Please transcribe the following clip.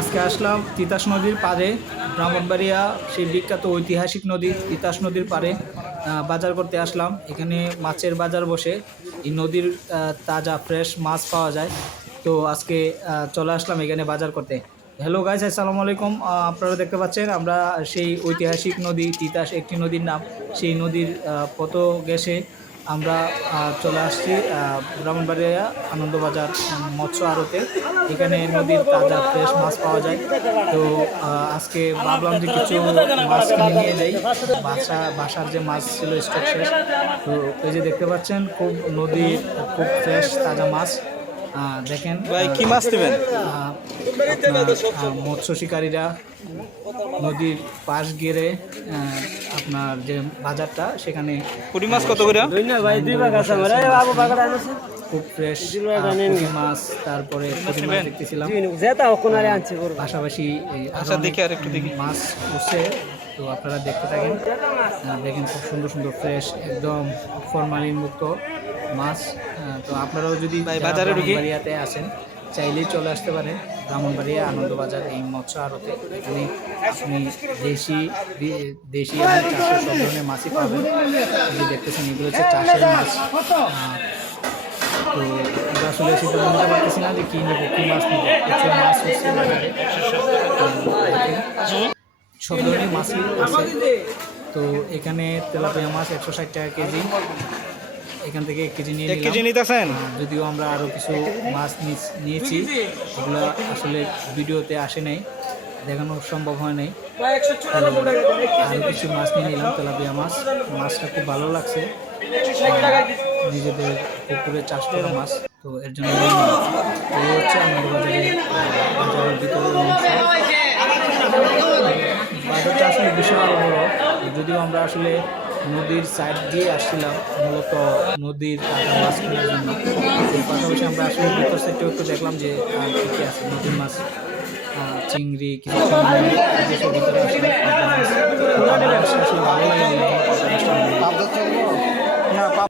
আজকে আসলাম তিতাস নদীর পাড়ে, ব্রাহ্মণবাড়িয়া সেই বিখ্যাত ঐতিহাসিক নদী তিতাস নদীর পাড়ে বাজার করতে আসলাম। এখানে মাছের বাজার বসে, এই নদীর তাজা ফ্রেশ মাছ পাওয়া যায়। তো আজকে চলে আসলাম এখানে বাজার করতে। হ্যালো গাইস, আসসালামু আলাইকুম। আপনারা দেখতে পাচ্ছেন আমরা সেই ঐতিহাসিক নদী তিতাস, একটি নদীর নাম। সেই নদীর পথ ঘেঁষে আমরা চলে আসছি ব্রাহ্মণবাড়িয়া আনন্দবাজার মৎস্য আড়তে। এখানে নদীর তাজা ফ্রেশ মাছ পাওয়া যায়। তো আজকে ভাবলাম যে কিছু মাছ কিনে নিয়ে যাই। বাসার যে মাছ ছিল স্টক শেষ। তো এই যে দেখতে পাচ্ছেন খুব নদীর খুব ফ্রেশ তাজা মাছ। দেখেন ভাই কি মাছ নেবেন? মৎস্য শিকারীরা নদীর পাশ গেড়ে আপনার যে বাজারটা সেখানে পুঁটি মাছ কত করে? খুব ফ্রেশ মাছ, তারপরে পুঁটি মাছ দেখতেছিলাম। পাশাপাশি দেখি আর একটু দেখি মাছ উঠছে। তো আপনারা দেখতে থাকেন, দেখেন খুব সুন্দর সুন্দর ফ্রেশ একদম ফরমালিন মুক্ত মাছ। তো আপনারাও যদি বাজারে ব্রাহ্মণবাড়িয়াতে আসেন চাইলেই চলে আসতে পারেন ব্রাহ্মণবাড়িয়া আনন্দবাজার এই মৎস্য আড়তে। এখানে আপনি দেশি এবং চাষের সব ধরনের মাছই পাবেন। যে দেখতেছেন এগুলো হচ্ছে চাষের মাছ। তো আমরা আসলে সিদ্ধান্ত নিতে পারতেছি না যে কী নেবো, কী মাছ নেবো। প্রচুর মাছ হচ্ছে বাজারে, সব ধরনের মাছই আছে। তো এখানে তেলাপিয়া মাছ 160 টাকা কেজি। এখান থেকে 1 কেজি নিয়ে নিতেছেন। যদিও আমরা আরও কিছু মাছ নিয়েছি, এগুলো আসলে ভিডিওতে আসে নাই, দেখানো সম্ভব হয় নাই। আরও কিছু মাছ নিয়ে নিলাম, তেলাপিয়া মাছ। মাছটা খুব ভালো লাগছে, নিজেদের পুকুরে চাষ করা মাছ। তো এর জন্য এই হচ্ছে আনন্দবাজারের বাজারের ভিতরের অংশ। বাজারটা আসলে বিশাল বড়। যদিও আমরা আসলে নদীর সাইড দিয়ে আসছিলাম মূলত নদীর তাজা মাছ কেনার জন্য। এর পাশাপাশি আমরা আসলে ভিতর সাইডেও একটু দেখলাম যে কী কী আছে নদীর মাছ, চিংড়ি, কিছু ভিতরে আসলে আসলে ভালো লাগে।